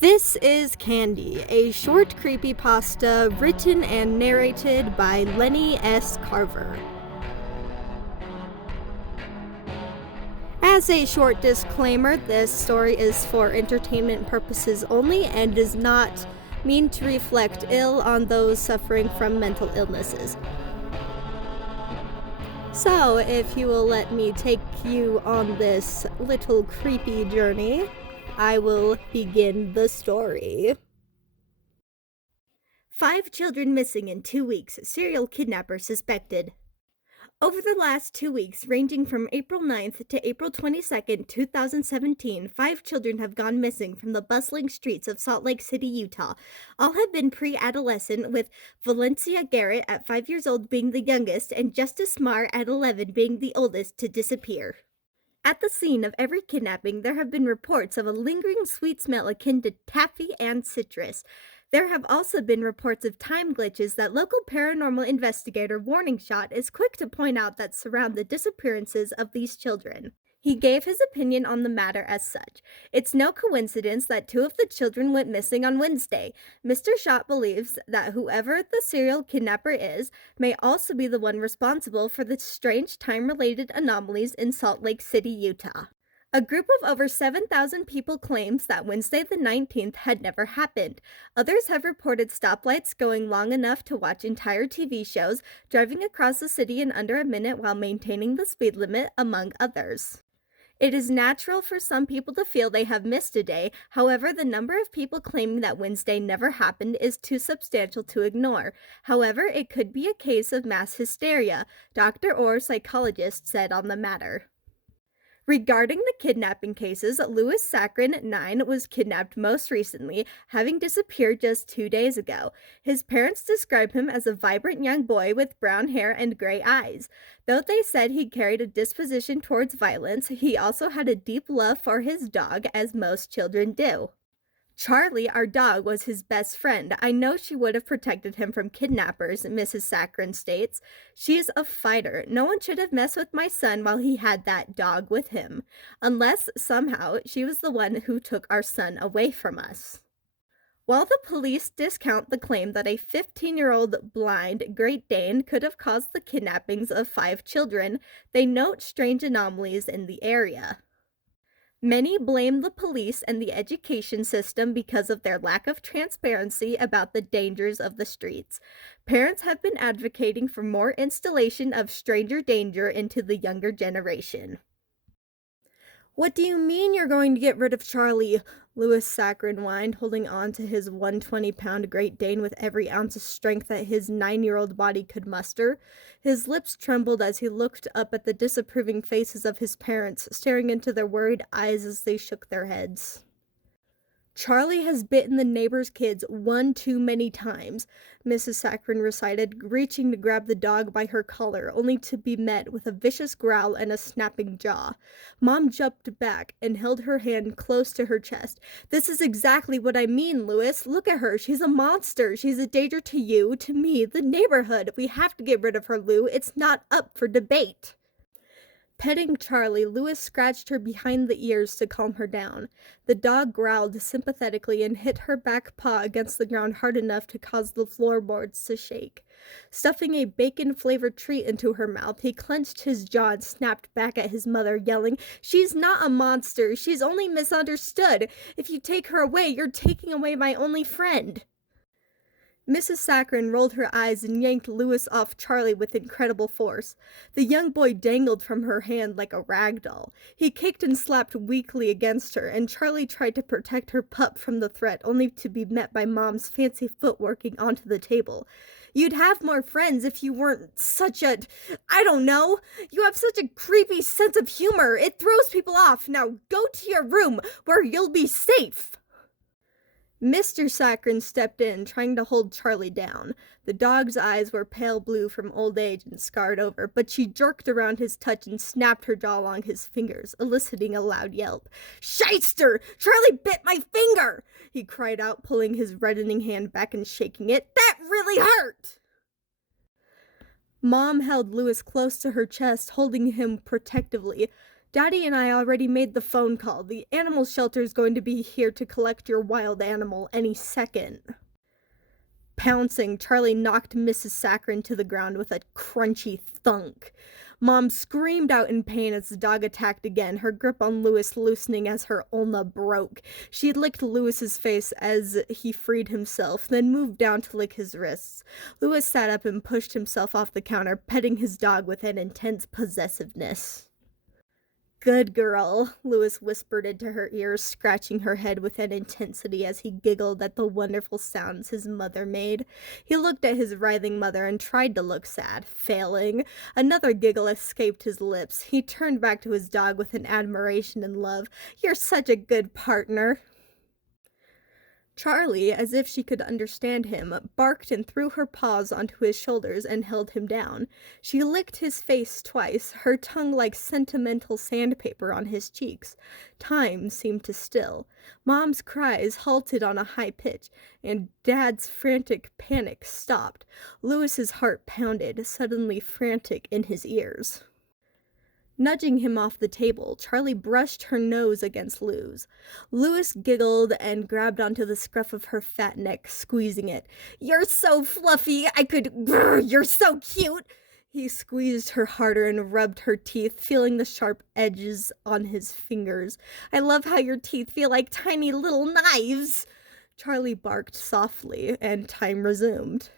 This is Candy, a short creepypasta written and narrated by Lennie S. Carver. As a short disclaimer, this story is for entertainment purposes only and does not mean to reflect ill on those suffering from mental illnesses. So, if you will let me take you on this little creepy journey, I will begin the story. 5 children missing in 2 weeks. Serial kidnapper suspected. Over the last 2 weeks, ranging from April 9th to April 22nd, 2017, 5 children have gone missing from the bustling streets of Salt Lake City, Utah. All have been pre-adolescent, with Valencia Garrett at 5 years old being the youngest and Justice Marr at 11 being the oldest to disappear. At the scene of every kidnapping, there have been reports of a lingering sweet smell akin to taffy and citrus. There have also been reports of time glitches that local paranormal investigator Warning Shot is quick to point out that surround the disappearances of these children. He gave his opinion on the matter as such. It's no coincidence that 2 of the children went missing on Wednesday. Mr. Shot believes that whoever the serial kidnapper is may also be the one responsible for the strange time-related anomalies in Salt Lake City, Utah. A group of over 7,000 people claims that Wednesday the 19th had never happened. Others have reported stoplights going long enough to watch entire TV shows, driving across the city in under a minute while maintaining the speed limit, among others. It is natural for some people to feel they have missed a day. However, the number of people claiming that Wednesday never happened is too substantial to ignore. However, it could be a case of mass hysteria, Dr. Orr, psychologist, said on the matter. Regarding the kidnapping cases, Louis Saccharin, 9, was kidnapped most recently, having disappeared just 2 days ago. His parents describe him as a vibrant young boy with brown hair and gray eyes. Though they said he carried a disposition towards violence, he also had a deep love for his dog, as most children do. Charlie, our dog, was his best friend. I know she would have protected him from kidnappers, Mrs. Saccharin states. She's a fighter. No one should have messed with my son while he had that dog with him. Unless, somehow, she was the one who took our son away from us. While the police discount the claim that a 15-year-old blind Great Dane could have caused the kidnappings of 5 children, they note strange anomalies in the area. Many blame the police and the education system because of their lack of transparency about the dangers of the streets. Parents have been advocating for more installation of stranger danger into the younger generation. "What do you mean you're going to get rid of Charlie?" Louis Saccharin whined, holding on to his 120-pound Great Dane with every ounce of strength that his 9-year-old body could muster. His lips trembled as he looked up at the disapproving faces of his parents, staring into their worried eyes as they shook their heads. "Charlie has bitten the neighbor's kids one too many times," Mrs. Saccharin recited, reaching to grab the dog by her collar, only to be met with a vicious growl and a snapping jaw. Mom jumped back and held her hand close to her chest. "This is exactly what I mean, Louis. Look at her. She's a monster. She's a danger to you, to me, the neighborhood. We have to get rid of her, Lou. It's not up for debate." Petting Charlie, Louis scratched her behind the ears to calm her down. The dog growled sympathetically and hit her back paw against the ground hard enough to cause the floorboards to shake. Stuffing a bacon-flavored treat into her mouth, he clenched his jaw and snapped back at his mother, yelling, "She's not a monster. She's only misunderstood. If you take her away, you're taking away my only friend." Mrs. Saccharin rolled her eyes and yanked Louis off Charlie with incredible force. The young boy dangled from her hand like a rag doll. He kicked and slapped weakly against her, and Charlie tried to protect her pup from the threat, only to be met by Mom's fancy footworking onto the table. "You'd have more friends if you weren't such a... I don't know. You have such a creepy sense of humor. It throws people off. Now go to your room, where you'll be safe." Mr. Saccharin stepped in, trying to hold Charlie down. The dog's eyes were pale blue from old age and scarred over, but she jerked around his touch and snapped her jaw along his fingers, eliciting a loud yelp. "Shyster! Charlie bit my finger!" he cried out, pulling his reddening hand back and shaking it. "That really hurt!" Mom held Louis close to her chest, holding him protectively. Daddy and I already made the phone call. The animal shelter is going to be here to collect your wild animal any second. Pouncing, Charlie knocked Mrs. Saccharin to the ground with a crunchy thunk. Mom screamed out in pain as the dog attacked again, her grip on Louis loosening as her ulna broke. She licked Louis's face as he freed himself, then moved down to lick his wrists. Louis sat up and pushed himself off the counter, petting his dog with an intense possessiveness. "Good girl," Louis whispered into her ear, scratching her head with an intensity as he giggled at the wonderful sounds his mother made. He looked at his writhing mother and tried to look sad, failing. Another giggle escaped his lips. He turned back to his dog with an admiration and love. "You're such a good partner." Charlie, as if she could understand him, barked and threw her paws onto his shoulders and held him down. She licked his face twice, her tongue like sentimental sandpaper on his cheeks. Time seemed to still. Mom's cries halted on a high pitch, and Dad's frantic panic stopped. Louis's heart pounded, suddenly frantic in his ears. Nudging him off the table, Charlie brushed her nose against Lou's. Louis giggled and grabbed onto the scruff of her fat neck, squeezing it. "You're so fluffy, you're so cute!" He squeezed her harder and rubbed her teeth, feeling the sharp edges on his fingers. "I love how your teeth feel like tiny little knives!" Charlie barked softly, and time resumed.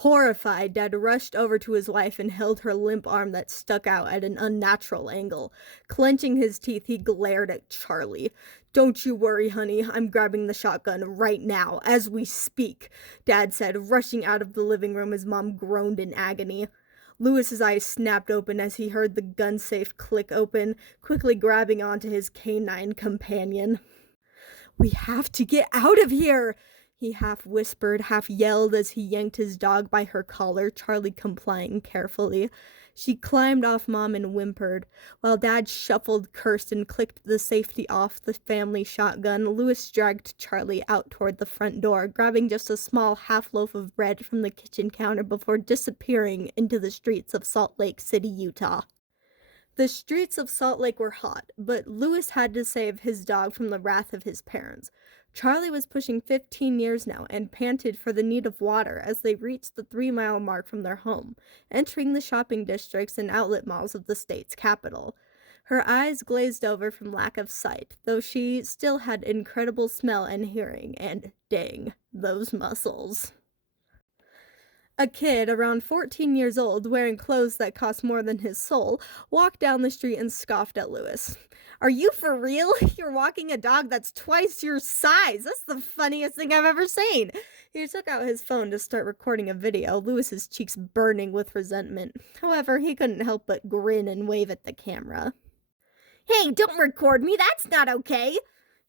Horrified, Dad rushed over to his wife and held her limp arm that stuck out at an unnatural angle. Clenching his teeth, he glared at Charlie. "Don't you worry, honey. I'm grabbing the shotgun right now, as we speak," Dad said, rushing out of the living room as Mom groaned in agony. Louis's eyes snapped open as he heard the gun safe click open, quickly grabbing onto his canine companion. "We have to get out of here!" He half whispered, half yelled as he yanked his dog by her collar, Charlie complying carefully. She climbed off Mom and whimpered. While Dad shuffled, cursed, and clicked the safety off the family shotgun, Louis dragged Charlie out toward the front door, grabbing just a small half loaf of bread from the kitchen counter before disappearing into the streets of Salt Lake City, Utah. The streets of Salt Lake were hot, but Louis had to save his dog from the wrath of his parents. Charlie was pushing 15 years now and panted for the need of water as they reached the 3-mile mark from their home, entering the shopping districts and outlet malls of the state's capital. Her eyes glazed over from lack of sight, though she still had incredible smell and hearing, and dang, those muscles. A kid around 14 years old, wearing clothes that cost more than his soul, walked down the street and scoffed at Louis. "Are you for real? You're walking a dog that's twice your size. That's the funniest thing I've ever seen." He took out his phone to start recording a video, Louis's cheeks burning with resentment. However, he couldn't help but grin and wave at the camera. "Hey, don't record me. That's not okay."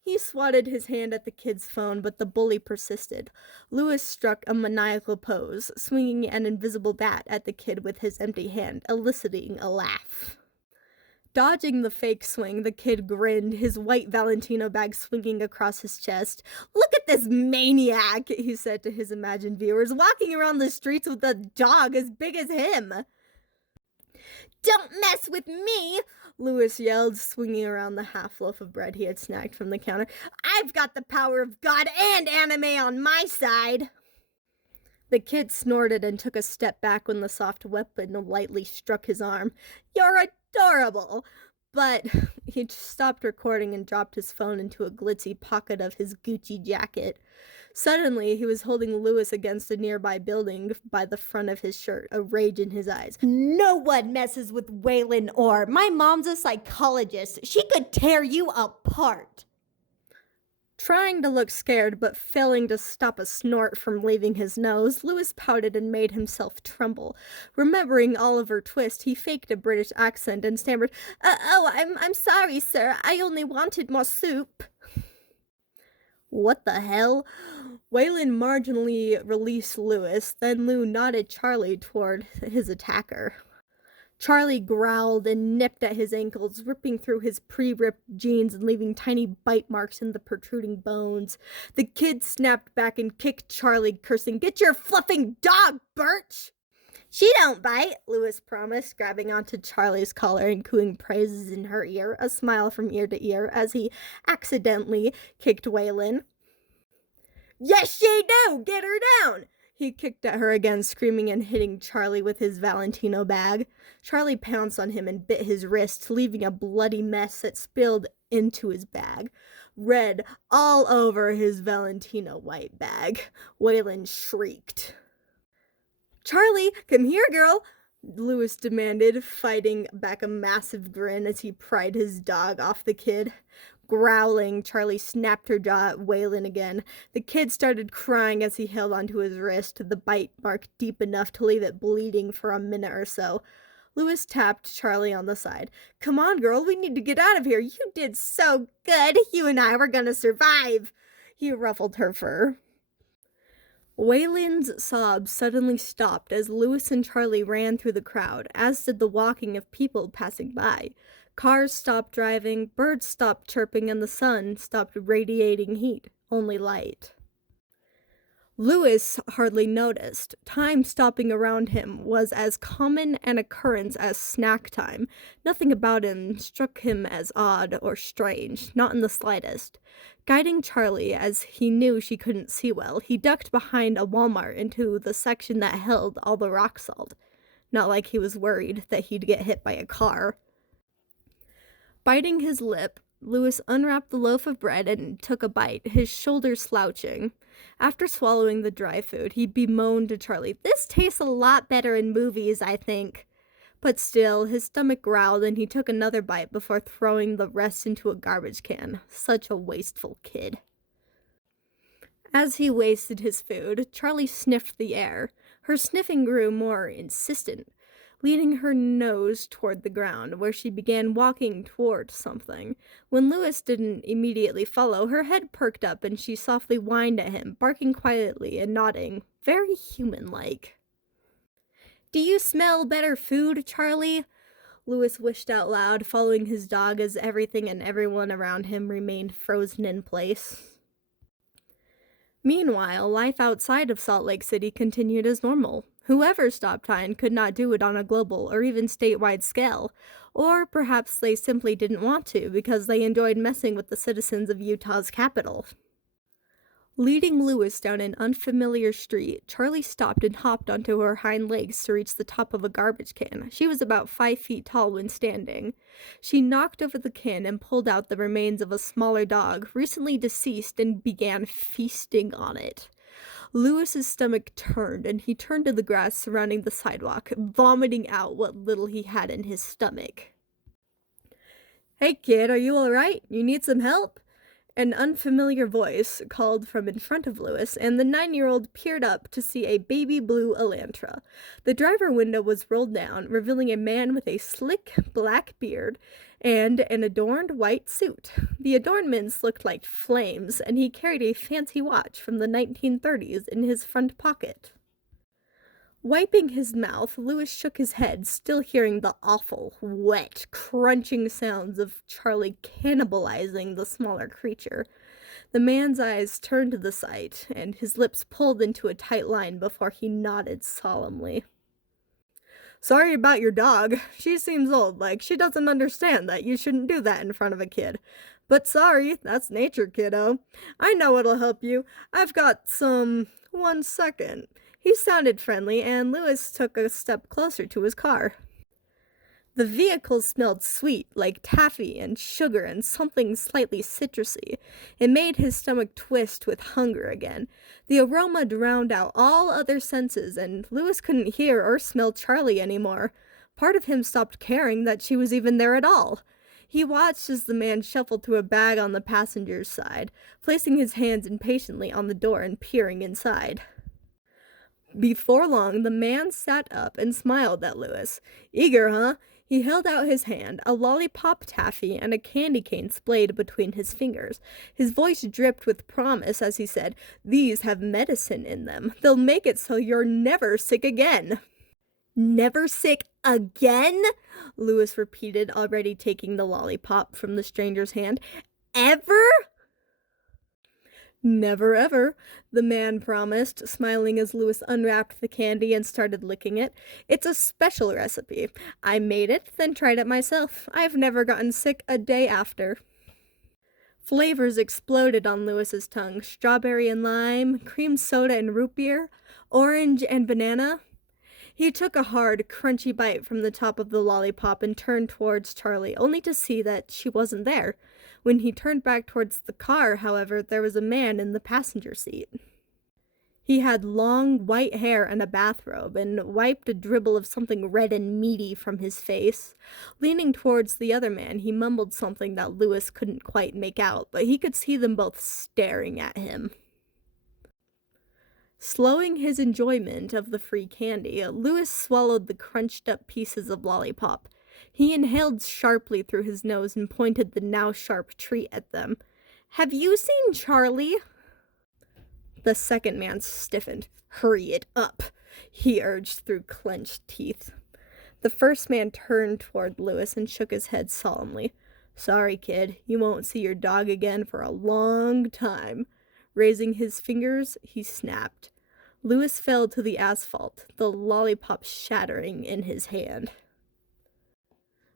He swatted his hand at the kid's phone, but the bully persisted. Louis struck a maniacal pose, swinging an invisible bat at the kid with his empty hand, eliciting a laugh. Dodging the fake swing, the kid grinned, his white Valentino bag swinging across his chest. "Look at this maniac," he said to his imagined viewers, "walking around the streets with a dog as big as him." "Don't mess with me," Louis yelled, swinging around the half loaf of bread he had snagged from the counter. "I've got the power of God and anime on my side." The kid snorted and took a step back when the soft weapon lightly struck his arm. "You're adorable!" But he stopped recording and dropped his phone into a glitzy pocket of his Gucci jacket. Suddenly, he was holding Louis against a nearby building by the front of his shirt, a rage in his eyes. "No one messes with Waylon Orr. My mom's a psychologist. She could tear you apart." Trying to look scared, but failing to stop a snort from leaving his nose, Louis pouted and made himself tremble. Remembering Oliver Twist, he faked a British accent and stammered, I'm sorry, sir. I only wanted more soup." "What the hell?" Waylon marginally released Louis, then Lou nodded Charlie toward his attacker. Charlie growled and nipped at his ankles, ripping through his pre-ripped jeans and leaving tiny bite marks in the protruding bones. The kid snapped back and kicked Charlie, cursing, "Get your fluffing dog, Birch!" She don't bite, Lewis promised, grabbing onto Charlie's collar and cooing praises in her ear, a smile from ear to ear as he accidentally kicked Waylon. Yes, she do! Get her down! He kicked at her again, screaming and hitting Charlie with his Valentino bag. Charlie pounced on him and bit his wrist, leaving a bloody mess that spilled into his bag. Red all over his Valentino white bag. Waylon shrieked. Charlie, come here, girl, Lewis demanded, fighting back a massive grin as he pried his dog off the kid. Growling, Charlie snapped her jaw at Waylon again. The kid started crying as he held onto his wrist, the bite mark deep enough to leave it bleeding for a minute or so. Lewis tapped Charlie on the side. Come on, girl, we need to get out of here. You did so good. You and I were gonna survive. He ruffled her fur. Waylon's sobs suddenly stopped as Lewis and Charlie ran through the crowd, as did the walking of people passing by. Cars stopped driving, birds stopped chirping, and the sun stopped radiating heat, only light. Lewis hardly noticed. Time stopping around him was as common an occurrence as snack time. Nothing about him struck him as odd or strange, not in the slightest. Guiding Charlie, as he knew she couldn't see well, he ducked behind a Walmart into the section that held all the rock salt. Not like he was worried that he'd get hit by a car. Biting his lip, Lewis unwrapped the loaf of bread and took a bite, his shoulders slouching. After swallowing the dry food, he bemoaned to Charlie, "This tastes a lot better in movies, I think." But still, his stomach growled and he took another bite before throwing the rest into a garbage can. Such a wasteful kid. As he wasted his food, Charlie sniffed the air. Her sniffing grew more insistent, leading her nose toward the ground, where she began walking toward something. When Lewis didn't immediately follow, her head perked up and she softly whined at him, barking quietly and nodding, very human-like. "Do you smell better food, Charlie?" Lewis wished out loud, following his dog as everything and everyone around him remained frozen in place. Meanwhile, life outside of Salt Lake City continued as normal. Whoever stopped by could not do it on a global or even statewide scale, or perhaps they simply didn't want to because they enjoyed messing with the citizens of Utah's capital. Leading Lewis down an unfamiliar street, Charlie stopped and hopped onto her hind legs to reach the top of a garbage can. She was about 5 feet tall when standing. She knocked over the can and pulled out the remains of a smaller dog, recently deceased, and began feasting on it. Lewis's stomach turned, and he turned to the grass surrounding the sidewalk, vomiting out what little he had in his stomach. "Hey kid, are you alright? You need some help?" An unfamiliar voice called from in front of Lewis, and the 9-year-old peered up to see a baby blue Elantra. The driver window was rolled down, revealing a man with a slick black beard and an adorned white suit. The adornments looked like flames, and he carried a fancy watch from the 1930s in his front pocket. Wiping his mouth, Lewis shook his head, still hearing the awful, wet, crunching sounds of Charlie cannibalizing the smaller creature. The man's eyes turned to the sight, and his lips pulled into a tight line before he nodded solemnly. "Sorry about your dog. She seems old, like she doesn't understand that you shouldn't do that in front of a kid. But sorry, that's nature, kiddo. I know it'll help you. I've got some... 1 second. He sounded friendly, and Lewis took a step closer to his car. The vehicle smelled sweet, like taffy and sugar and something slightly citrusy. It made his stomach twist with hunger again. The aroma drowned out all other senses, and Lewis couldn't hear or smell Charlie anymore. Part of him stopped caring that she was even there at all. He watched as the man shuffled to a bag on the passenger's side, placing his hands impatiently on the door and peering inside. Before long, the man sat up and smiled at Lewis. Eager, huh? He held out his hand, a lollipop taffy and a candy cane splayed between his fingers. His voice dripped with promise as he said, "These have medicine in them. They'll make it so you're never sick again." "Never sick again?" Lewis repeated, already taking the lollipop from the stranger's hand. "Ever?" Never ever, the man promised, smiling as Louis unwrapped the candy and started licking it. It's a special recipe. I made it, then tried it myself. I've never gotten sick a day after. Flavors exploded on Louis's tongue. Strawberry and lime, cream soda and root beer, orange and banana. He took a hard, crunchy bite from the top of the lollipop and turned towards Charlie, only to see that she wasn't there. When he turned back towards the car, however, there was a man in the passenger seat. He had long, white hair and a bathrobe, and wiped a dribble of something red and meaty from his face. Leaning towards the other man, he mumbled something that Louis couldn't quite make out, but he could see them both staring at him. Slowing his enjoyment of the free candy, Louis swallowed the crunched-up pieces of lollipop. He inhaled sharply through his nose and pointed the now-sharp treat at them. "Have you seen Charlie?" The second man stiffened. "Hurry it up," he urged through clenched teeth. The first man turned toward Louis and shook his head solemnly. "Sorry, kid, you won't see your dog again for a long time." Raising his fingers, he snapped. Louis fell to the asphalt, the lollipop shattering in his hand.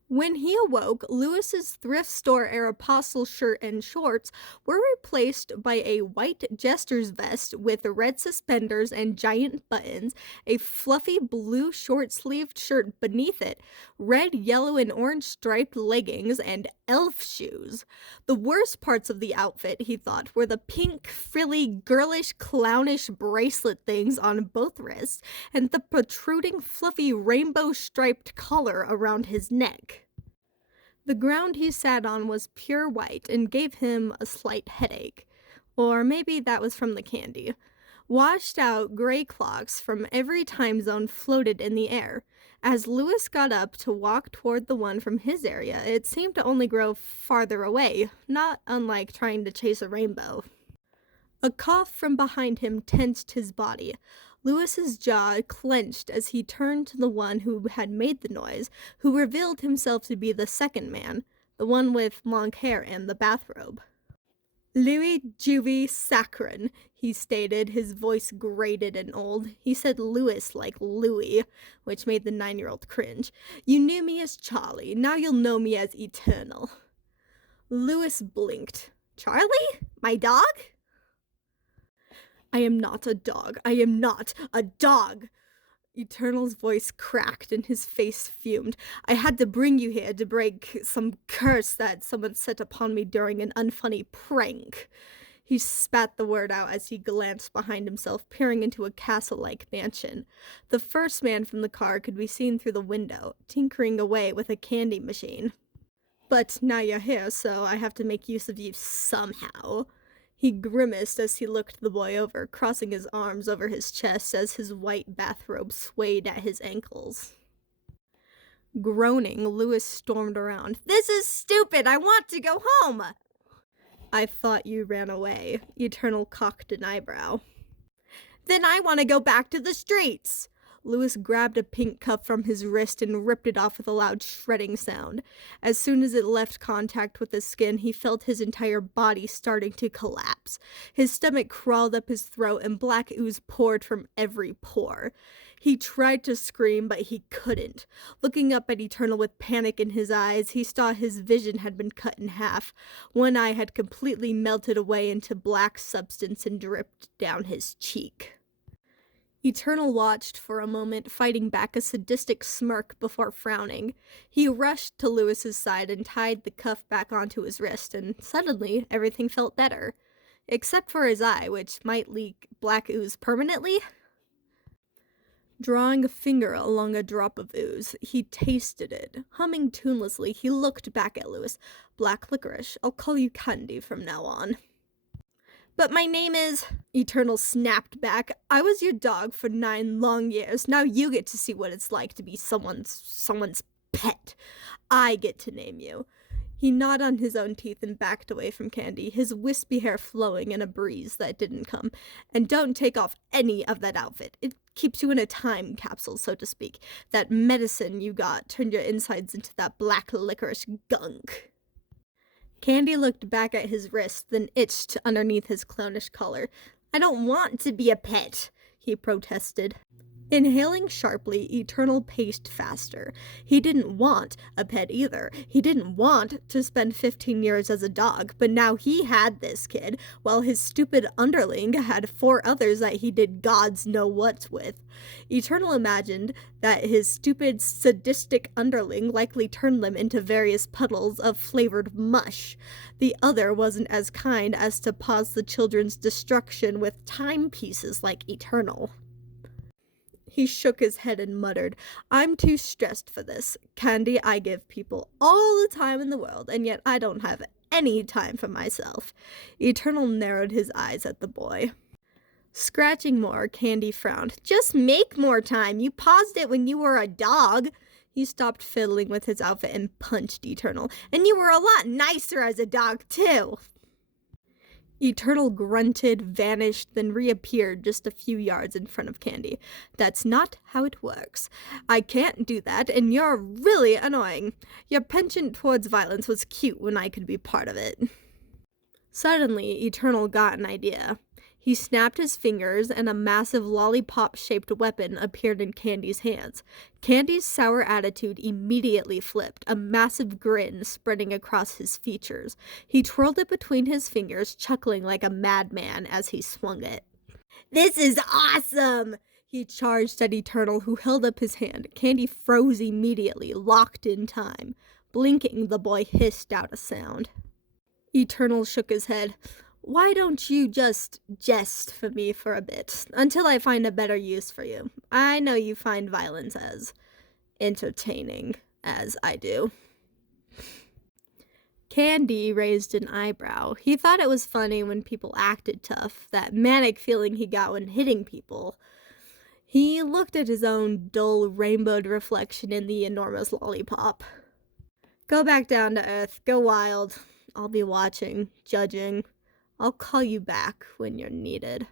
When he awoke, Louis's thrift store Aeropostale shirt and shorts were replaced by a white jester's vest with red suspenders and giant buttons, a fluffy blue short-sleeved shirt beneath it, red, yellow, and orange striped leggings, and elf shoes. The worst parts of the outfit, he thought, were the pink, frilly, girlish, clownish bracelet things on both wrists, and the protruding, fluffy, rainbow-striped collar around his neck. The ground he sat on was pure white and gave him a slight headache. Or maybe that was from the candy. Washed out gray clocks from every time zone floated in the air. As Louis got up to walk toward the one from his area, it seemed to only grow farther away, not unlike trying to chase a rainbow. A cough from behind him tensed his body. Louis's jaw clenched as he turned to the one who had made the noise, who revealed himself to be the second man, the one with long hair and the bathrobe. "Louis Juvie Saccharin," he stated, his voice grated and old. He said Louis like Louis, which made the 9-year-old cringe. "You knew me as Charlie, now you'll know me as Eternal." Louis blinked. "Charlie? My dog?" "I am not a dog. I am not a dog." Eternal's voice cracked and his face fumed. "I had to bring you here to break some curse that someone set upon me during an unfunny prank." He spat the word out as he glanced behind himself, peering into a castle-like mansion. The first man from the car could be seen through the window, tinkering away with a candy machine. "But now you're here, so I have to make use of you somehow." He grimaced as he looked the boy over, crossing his arms over his chest as his white bathrobe swayed at his ankles. Groaning, Louis stormed around. "This is stupid! I want to go home!" "I thought you ran away." Eternal cocked an eyebrow. "Then I want to go back to the streets!" Louis grabbed a pink cuff from his wrist and ripped it off with a loud shredding sound. As soon as it left contact with his skin, he felt his entire body starting to collapse. His stomach crawled up his throat and black ooze poured from every pore. He tried to scream, but he couldn't. Looking up at Eternal with panic in his eyes, he saw his vision had been cut in half. One eye had completely melted away into black substance and dripped down his cheek. Eternal watched for a moment, fighting back a sadistic smirk before frowning. He rushed to Louis's side and tied the cuff back onto his wrist, and suddenly everything felt better. Except for his eye, which might leak black ooze permanently. Drawing a finger along a drop of ooze, he tasted it. Humming tunelessly, he looked back at Louis. "Black licorice. I'll call you Candy from now on." "But my name is," Eternal snapped back. "I was your dog for 9 long years. Now you get to see what it's like to be someone's pet. I get to name you." He gnawed on his own teeth and backed away from Candy, his wispy hair flowing in a breeze that didn't come. "And don't take off any of that outfit. It keeps you in a time capsule, so to speak. That medicine you got turned your insides into that black licorice gunk." Candy looked back at his wrist, then itched underneath his clownish collar. I don't want to be a pet, he protested. Inhaling sharply, Eternal paced faster. He didn't want a pet either. He didn't want to spend 15 years as a dog, but now he had this kid, while his stupid underling had 4 others that he did gods know what with. Eternal imagined that his stupid, sadistic underling likely turned them into various puddles of flavored mush. The other wasn't as kind as to pause the children's destruction with timepieces like Eternal. He shook his head and muttered, I'm too stressed for this. Candy, I give people all the time in the world, and yet I don't have any time for myself. Eternal narrowed his eyes at the boy. Scratching more, Candy frowned. Just make more time. You paused it when you were a dog. He stopped fiddling with his outfit and punched Eternal. And you were a lot nicer as a dog, too. Eternal grunted, vanished, then reappeared just a few yards in front of Candy. That's not how it works. I can't do that, and you're really annoying. Your penchant towards violence was cute when I could be part of it. Suddenly, Eternal got an idea. He snapped his fingers, and a massive lollipop-shaped weapon appeared in Candy's hands. Candy's sour attitude immediately flipped, a massive grin spreading across his features. He twirled it between his fingers, chuckling like a madman as he swung it. This is awesome! He charged at Eternal, who held up his hand. Candy froze immediately, locked in time. Blinking, the boy hissed out a sound. Eternal shook his head. Why don't you just jest for me for a bit, until I find a better use for you? I know you find violence as entertaining as I do. Candy raised an eyebrow. He thought it was funny when people acted tough, that manic feeling he got when hitting people. He looked at his own dull, rainbowed reflection in the enormous lollipop. Go back down to earth. Go wild. I'll be watching, judging. I'll call you back when you're needed.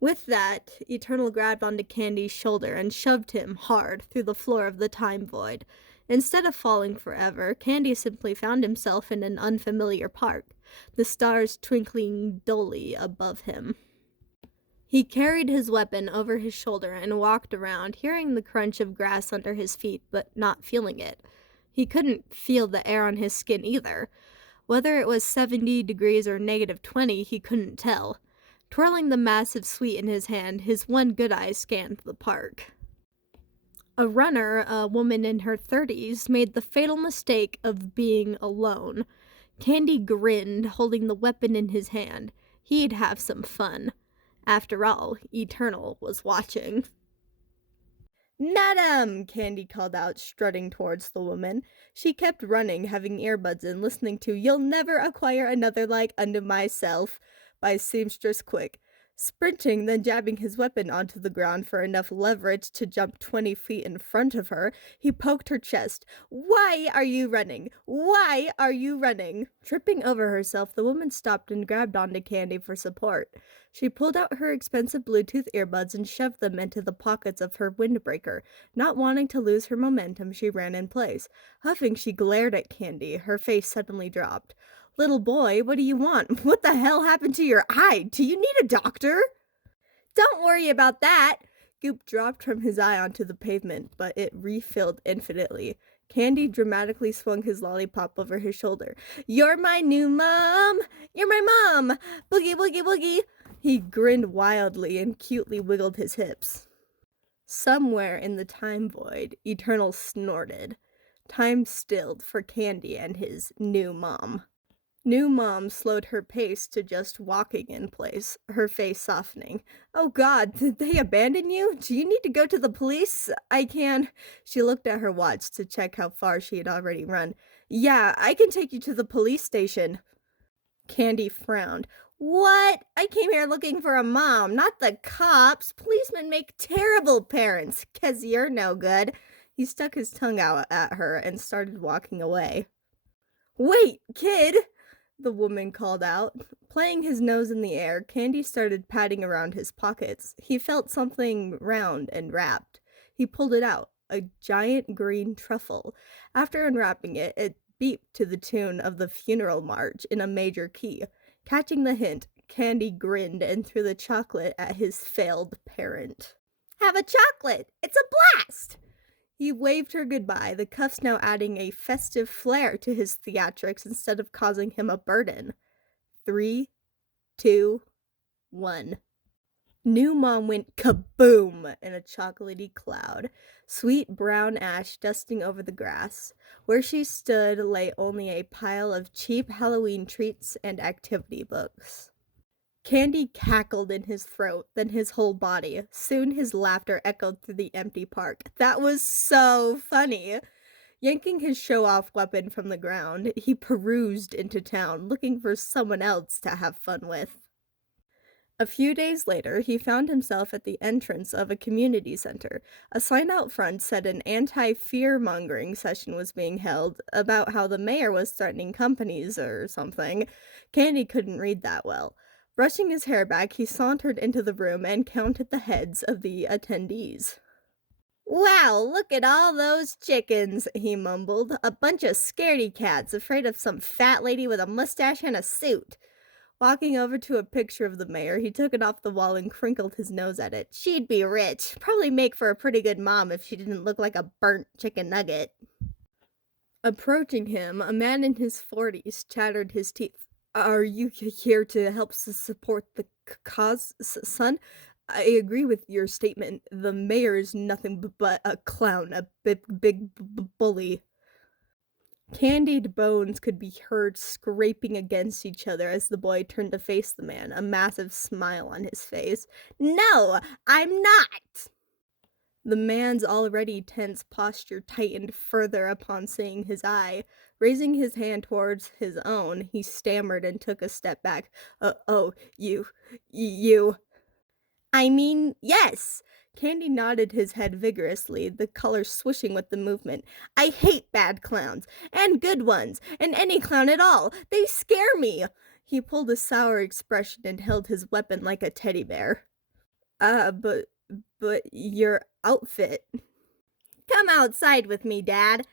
With that, Eternal grabbed onto Candy's shoulder and shoved him hard through the floor of the time void. Instead of falling forever, Candy simply found himself in an unfamiliar park, the stars twinkling dully above him. He carried his weapon over his shoulder and walked around, hearing the crunch of grass under his feet, but not feeling it. He couldn't feel the air on his skin either. Whether it was 70 degrees or -20, he couldn't tell. Twirling the massive sweet in his hand, his one good eye scanned the park. A runner, a woman in her 30s, made the fatal mistake of being alone. Candy grinned, holding the weapon in his hand. He'd have some fun. After all, Eternal was watching. Madam! Candy called out, strutting towards the woman. She kept running, having earbuds in, listening to You'll Never Acquire Another Like Unto Myself by Seamstress Quick. Sprinting, then jabbing his weapon onto the ground for enough leverage to jump 20 feet in front of her, he poked her chest. Why are you running? Why are you running? Tripping over herself, the woman stopped and grabbed onto Candy for support. She pulled out her expensive Bluetooth earbuds and shoved them into the pockets of her windbreaker. Not wanting to lose her momentum, she ran in place. Huffing, she glared at Candy. Her face suddenly dropped. Little boy, what do you want? What the hell happened to your eye? Do you need a doctor? Don't worry about that. Goop dropped from his eye onto the pavement, but it refilled infinitely. Candy dramatically swung his lollipop over his shoulder. You're my new mom! You're my mom! Boogie, boogie, boogie! He grinned wildly and cutely wiggled his hips. Somewhere in the time void, Eternal snorted. Time stilled for Candy and his new mom. New Mom slowed her pace to just walking in place, her face softening. Oh God, did they abandon you? Do you need to go to the police? I can. She looked at her watch to check how far she had already run. Yeah, I can take you to the police station. Candy frowned. What? I came here looking for a mom, not the cops. Policemen make terrible parents, 'cause you're no good. He stuck his tongue out at her and started walking away. Wait, kid! The woman called out. Playing his nose in the air, Candy started patting around his pockets. He felt something round and wrapped. He pulled it out, a giant green truffle. After unwrapping it, it beeped to the tune of the funeral march in a major key. Catching the hint, Candy grinned and threw the chocolate at his failed parent. "Have a chocolate! It's a blast!" He waved her goodbye, the cuffs now adding a festive flair to his theatrics instead of causing him a burden. 3, 2, 1. New Mom went kaboom in a chocolatey cloud, sweet brown ash dusting over the grass. Where she stood lay only a pile of cheap Halloween treats and activity books. Candy cackled in his throat, then his whole body. Soon his laughter echoed through the empty park. That was so funny! Yanking his show-off weapon from the ground, he perused into town, looking for someone else to have fun with. A few days later, he found himself at the entrance of a community center. A sign out front said an anti-fear-mongering session was being held about how the mayor was threatening companies or something. Candy couldn't read that well. Brushing his hair back, he sauntered into the room and counted the heads of the attendees. "Wow, look at all those chickens," he mumbled. "A bunch of scaredy cats afraid of some fat lady with a mustache and a suit." Walking over to a picture of the mayor, he took it off the wall and crinkled his nose at it. She'd be rich. Probably make for a pretty good mom if she didn't look like a burnt chicken nugget. Approaching him, a man in his 40s chattered his teeth. "Are you here to help support the cause, son? I agree with your statement. The mayor is nothing but a clown, a big bully." Candied bones could be heard scraping against each other as the boy turned to face the man, a massive smile on his face. "No, I'm not!" The man's already tense posture tightened further upon seeing his eye. Raising his hand towards his own, he stammered and took a step back. You... I mean, yes!" Candy nodded his head vigorously, the color swishing with the movement. "I hate bad clowns, and good ones, and any clown at all. They scare me." He pulled a sour expression and held his weapon like a teddy bear. But your outfit." "Come outside with me, Dad."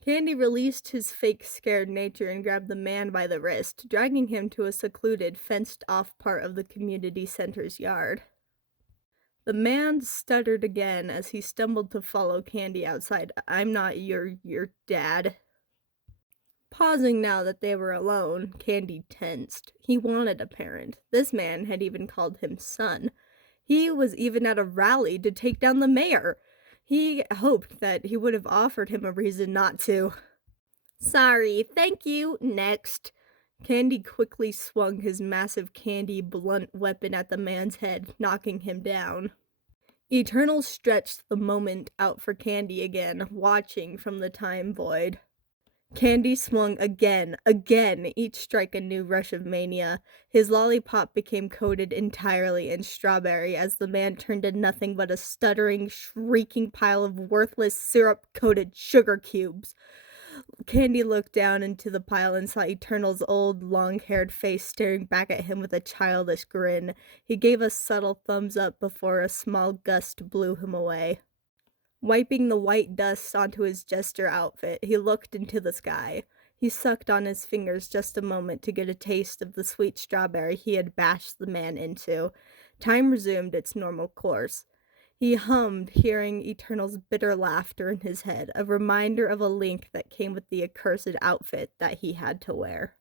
Candy released his fake scared nature and grabbed the man by the wrist, dragging him to a secluded, fenced-off part of the community center's yard. The man stuttered again as he stumbled to follow Candy outside. "I'm not your dad." Pausing now that they were alone, Candy tensed. He wanted a parent. This man had even called him son. He was even at a rally to take down the mayor. He hoped that he would have offered him a reason not to. "Sorry, thank you, next." Candy quickly swung his massive candy blunt weapon at the man's head, knocking him down. Eternal stretched the moment out for Candy again, watching from the time void. Candy swung again, each strike a new rush of mania. His lollipop became coated entirely in strawberry as the man turned to nothing but a stuttering, shrieking pile of worthless syrup-coated sugar cubes. Candy looked down into the pile and saw Eternal's old, long-haired face staring back at him with a childish grin. He gave a subtle thumbs up before a small gust blew him away. Wiping the white dust onto his jester outfit, he looked into the sky. He sucked on his fingers just a moment to get a taste of the sweet strawberry he had bashed the man into. Time resumed its normal course. He hummed, hearing Eternal's bitter laughter in his head, a reminder of a link that came with the accursed outfit that he had to wear.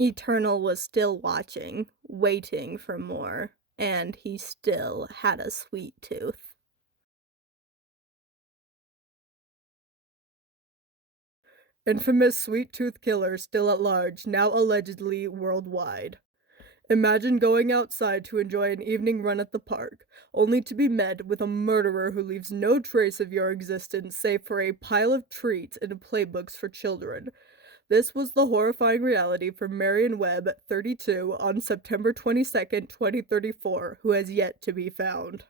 Eternal was still watching, waiting for more, and he still had a sweet tooth. Infamous sweet tooth killer still at large, now allegedly worldwide. Imagine going outside to enjoy an evening run at the park, only to be met with a murderer who leaves no trace of your existence save for a pile of treats and playbooks for children. This was the horrifying reality for Marion Webb, 32, on September 22nd, 2034, who has yet to be found.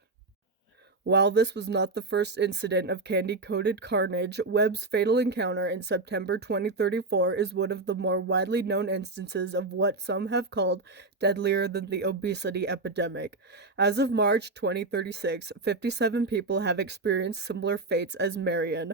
While this was not the first incident of candy-coated carnage, Webb's fatal encounter in September 2034 is one of the more widely known instances of what some have called deadlier than the obesity epidemic. As of March 2036, 57 people have experienced similar fates as Marion.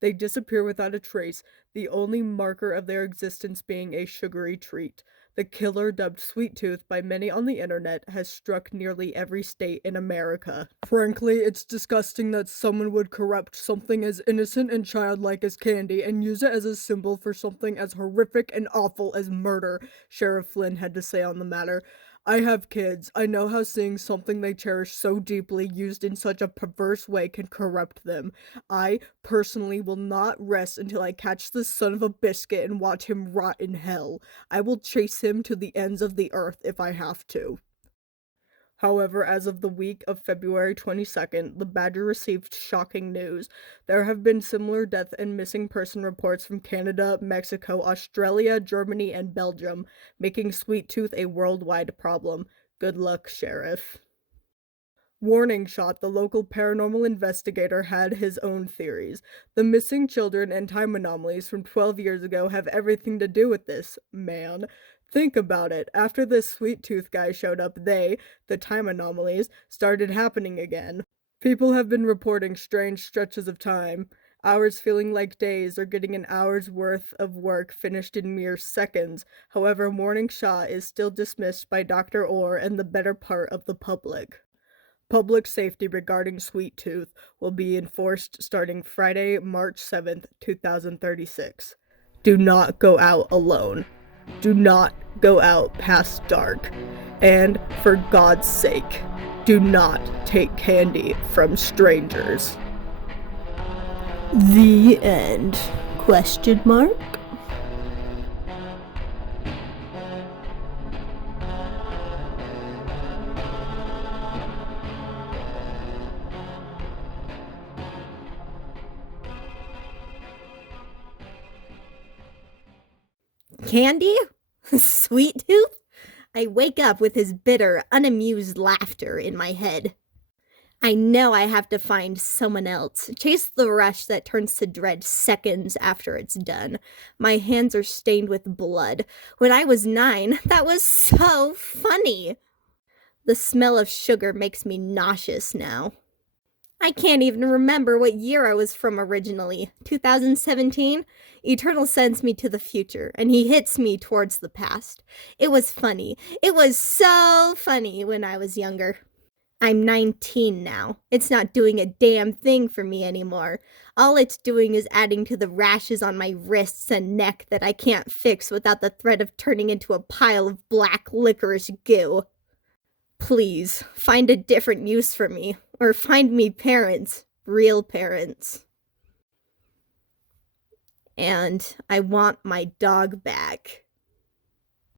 They disappear without a trace, the only marker of their existence being a sugary treat. The killer, dubbed Sweet Tooth by many on the internet, has struck nearly every state in America. Frankly, it's disgusting that someone would corrupt something as innocent and childlike as candy and use it as a symbol for something as horrific and awful as murder, Sheriff Flynn had to say on the matter. I have kids. I know how seeing something they cherish so deeply used in such a perverse way can corrupt them. I, personally, will not rest until I catch this son of a biscuit and watch him rot in hell. I will chase him to the ends of the earth if I have to. However, as of the week of February 22nd, the Badger received shocking news. There have been similar death and missing person reports from Canada, Mexico, Australia, Germany, and Belgium, making Sweet Tooth a worldwide problem. Good luck, Sheriff. Warning Shot, the local paranormal investigator, had his own theories. The missing children and time anomalies from 12 years ago have everything to do with this, man. Think about it. After this Sweet Tooth guy showed up, the time anomalies, started happening again. People have been reporting strange stretches of time, hours feeling like days or getting an hour's worth of work finished in mere seconds. However, Warning Shot is still dismissed by Dr. Orr and the better part of the public. Public safety regarding Sweet Tooth will be enforced starting Friday, March 7th, 2036. Do not go out alone. Do not go out past dark. And, for God's sake, do not take candy from strangers. The end. Question mark? Candy? Sweet Tooth? I wake up with his bitter, unamused laughter in my head. I know I have to find someone else. Chase the rush that turns to dread seconds after it's done. My hands are stained with blood. When I was 9, that was so funny. The smell of sugar makes me nauseous now. I can't even remember what year I was from originally. 2017? Eternal sends me to the future, and he hits me towards the past. It was funny. It was so funny when I was younger. I'm 19 now. It's not doing a damn thing for me anymore. All it's doing is adding to the rashes on my wrists and neck that I can't fix without the threat of turning into a pile of black licorice goo. Please, find a different use for me, or find me parents, real parents. And I want my dog back.